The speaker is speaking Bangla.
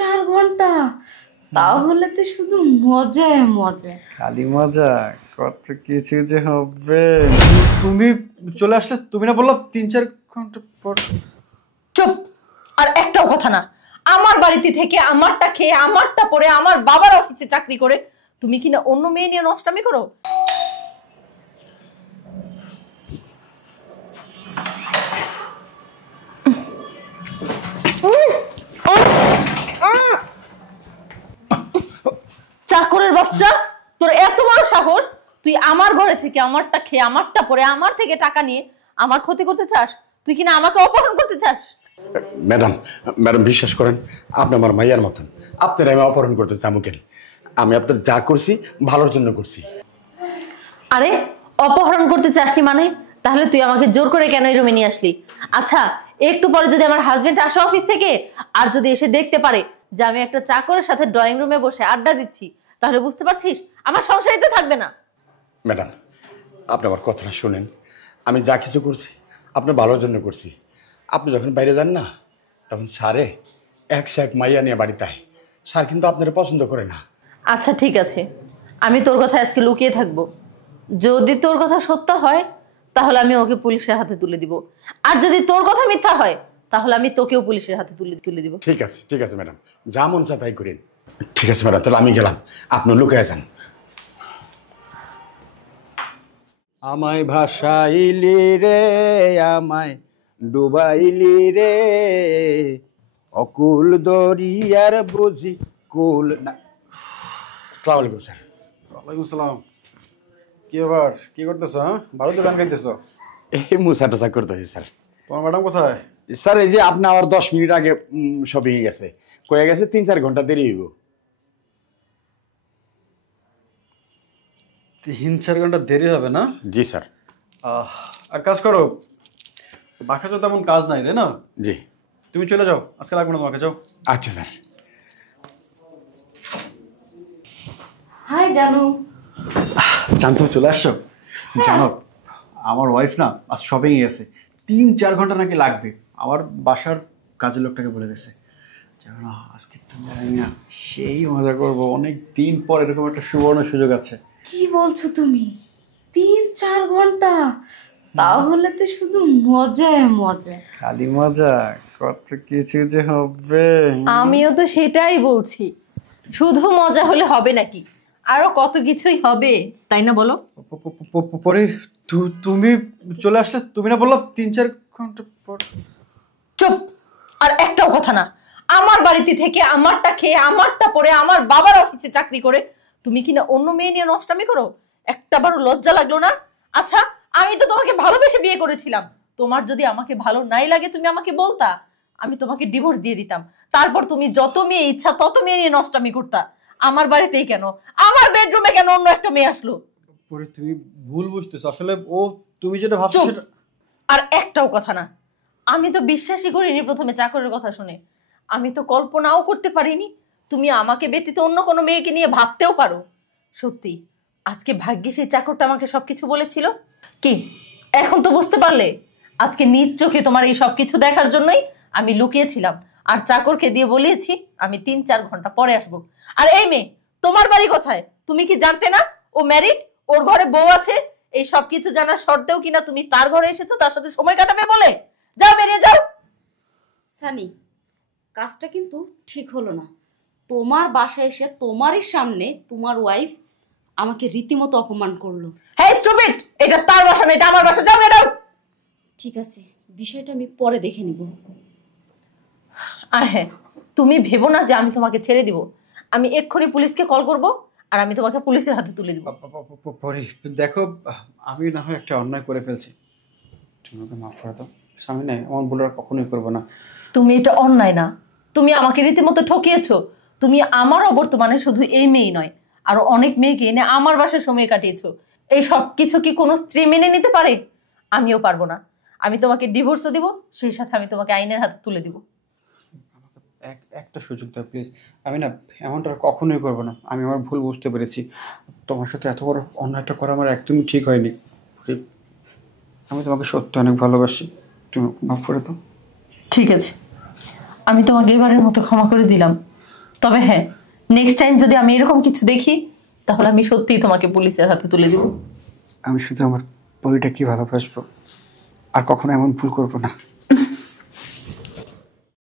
3-4 ঘন্টা? তাহলে তো শুধু মজায় মজা। খালি মজা, কত কিছু যে হবে। তুমি চলে আসলে, তুমি না বললো 3-4 ঘন্টা পর? চুপ। আর একটাও কথা না। আমার বাড়িতে থেকে আমারটা খেয়ে আমারটা পরে আমার বাবার অফিসে চাকরি করে তুমি কিনা অন্য মেয়ে নিয়ে নষ্টামি করো। চাকরের বাচ্চা, তোর এত বড় সাহস, তুই আমার ঘরে থেকে আমারটা খেয়ে আমারটা পরে আমার থেকে টাকা নিয়ে আমার ক্ষতি করতে চাস? তুই কিনা আমাকে অপহরণ করতে চাস? ম্যাডাম, ম্যাডাম বিশ্বাস করেন, আপনি আমার মাইয়ার মতন। আপনার আমি অপহরণ করতে চামু কেন? আমি আপনার যা করছি ভালোর জন্য করছি। আরে অপহরণ করতে চাসনি মানে? তাহলে তুই আমাকে জোর করে কেন এই রুমে নিয়ে আসলি? আচ্ছা, একটু পরে যদি আমার হাজবেন্ড আসে অফিস থেকে আর যদি এসে দেখতে পারে যে আমি একটা চাকরের সাথে ড্রয়িং রুমে বসে আড্ডা দিচ্ছি, তাহলে বুঝতে পারছিস আমার সংসারই তো থাকবে না। ম্যাডাম, আপনি আমার কথাটা শুনেন। আমি যা কিছু করছি আপনার ভালোর জন্য করছি। আপনি যখন বাইরে যান না, তখন স্যারে এক মাইয়া নিয়ে বাড়িতে আয়। স্যার কিন্তু আপনারা পছন্দ করে না। আচ্ছা ঠিক আছে, আমি তোর কথা আজকে লুকিয়ে থাকবো। যদি তোর কথা সত্য হয় তাহলে আমি ওকে পুলিশের হাতে তুলে দিব, আর যদি তোর কথা মিথ্যা হয় তাহলে আমি তোকেও পুলিশের হাতে তুলে দিব। ঠিক আছে, ঠিক আছে ম্যাডাম, যা মন চা তাই করেন। ঠিক আছে ম্যাডাম, তাহলে আমি গেলাম, আপনি লুকিয়ে যান। আমায় ভাসাইলি রে, আমায় ডুবাইলি রে, অকুল দরিয়ার বুঝি কুল না। আসসালামু আলাইকুম স্যার। ওয়ালাইকুম সালাম। কি আবার কি করতেছ? ভালো তো গান গাইতেছ। এই মুসা টাসা করতেছি স্যার। তোমার ম্যাডাম কোথায়? স্যার এই যে আপনি আমার 10 মিনিট আগে শপিংয়ে গেছে, কয়ে গেছে 3-4 ঘন্টা দেরি হইব। 3-4 ঘন্টা দেরি হবে না? জি স্যার। এক কাজ করো, বাসা তো তেমন কাজ নাই তাই না? জি। তুমি চলে যাও, আজকে লাগবে না তোমাকে, যাও। আচ্ছা স্যার। হাই জানু। জানতো চলে আসছো? জানো আমার ওয়াইফ না আজ শপিং এ গেছে, 3-4 ঘন্টা নাকি লাগবে। আমার বাসার কাজের লোকটাকে বলে গেছে, জানো না আজকে না সেই মজা করবো, অনেক দিন পর এরকম একটা সুবর্ণ সুযোগ আছে। কি বলছো তুমি? 3-4 ঘন্টা? তাহলে তো শুধু মজায় মজা। খালি মজা, কত কিছু যে হবে। আমিও তো সেটাই বলছি, শুধু মজা হলে হবে নাকি, আরো কত কিছুই হবে, তাই না বলো? পরে তুমি চলে আসলে, তুমি না বললো 3-4 ঘন্টা পর? চুপ। আর একটাও কথা না। আমার বাড়িতে থেকে আমারটা খেয়ে আমারটা পরে আমার বাবার অফিসে চাকরি করে তুমি কিনা অন্য মেয়ে নিয়ে নষ্টামি করো? একটা বারো লজ্জা লাগলো না? আচ্ছা, আমি তো তোমাকে ভালোবেসে বিয়ে করেছিলাম। তোমার যদি আমাকে ভালো নাই লাগে তুমি আমাকে বলতা, আমি তোমাকে ডিভোর্স দিয়ে দিতাম। তারপর তুমি যত মেয়ে ইচ্ছা তত মেয়ে নিয়ে নষ্টামি করতা। আমার বাড়িতেই কেন, আমার বেডরুমে কেন অন্য একটা মেয়ে আসলো? পরে তুমি ভুল বুঝতেছো, আসলে ও তুমি যেটা ভাবছো সেটা। আর একটাও কথা না। আমি তো বিশ্বাসই করিনি প্রথমে চাকরের কথা শুনে। আমি তো কল্পনাও করতে পারিনি তুমি আমাকে ব্যতীত অন্য কোনো মেয়েকে নিয়ে ভাবতেও পারো। সত্যি আজকে ভাগ্যে সেই চাকরটা আমাকে সবকিছু বলেছিল। কি এখন তো বুঝতে পারলে? আজকে নিজ চোখে তোমার এই সবকিছু দেখার জন্যই আমি লুকিয়েছিলাম, আর চাকরকে দিয়ে বলিয়েছি আমি 3-4 ঘন্টা পরে আসবো। আর এই মেয়ে, তোমার বাড়ি কোথায় তুমি কি জানতে না? ও ম্যারিড, ওর ঘরে বউ আছে। এই সবকিছু জানার সত্ত্বেও কিনা তুমি তার ঘরে এসেছো তার সাথে সময় কাটাবে বলে? যাও, বেরিয়ে যাও। সানি, কাজটা কিন্তু ঠিক হলো না। তোমার বাসায় এসে তোমারই সামনে তোমার ওয়াইফ আমাকে রীতিমতো অপমান করলো। হ্যাঁ স্টুপিড, এটা তার বাসা না, এটা আমার বাসা। যাও ম্যাডাম। ঠিক আছে, বিষয়টা আমি পরে দেখে নিব। আর হ্যাঁ, তুমি ভেবো না যে আমি তোমাকে ছেড়ে দিব। আমি এক্ষুনি পুলিশকে কল করব আর আমি তোমাকে পুলিশের হাতে তুলে দিব। পরে দেখো, আমি না হয় একটা অন্যায় করে ফেলছি, তুমি আমাকে মাফ করে দাও। আমি না এমন ভুল আর কখনোই করবো না। তুমি এটা অন্যায় না, তুমি আমাকে রীতিমতো ঠকিয়েছো। তুমি আমার অবর্তমানে শুধু এই মেয়েই নয়, আরো অনেক মেয়েকে এনে আমার বাসায় সময় কাটিয়েছো। এই সব কিছু কি কোনো স্ত্রী মেনে নিতে পারে? আমিও পারবো না। আমি তোমাকে ডিভোর্সও দিব, সেই সাথে আমি তোমাকে আইনের হাতে তুলে দিব। একটা সুযোগ দাও প্লিজ। আমি না এমনটা আর কখনোই করবো না। আমি আমার ভুল বুঝতে পেরেছি। তোমার সাথে এত বড় অন্যায়টা করা আমার একদমই ঠিক হয়নি। আমি তোমাকে সত্যি অনেক ভালোবাসি, তুমি মাফ করে দাও। ঠিক আছে, আমি তোমাকে এবারের মতো ক্ষমা করে দিলাম। তবে হ্যাঁ, নেক্সট টাইম যদি আমি এরকম কিছু দেখি তাহলে আমি সত্যিই তোমাকে পুলিশের হাতে তুলে দেব। আমি শুধু আমার পরিটাকে ভালোবাসবো, আর কখনো এমন ভুল করবো না।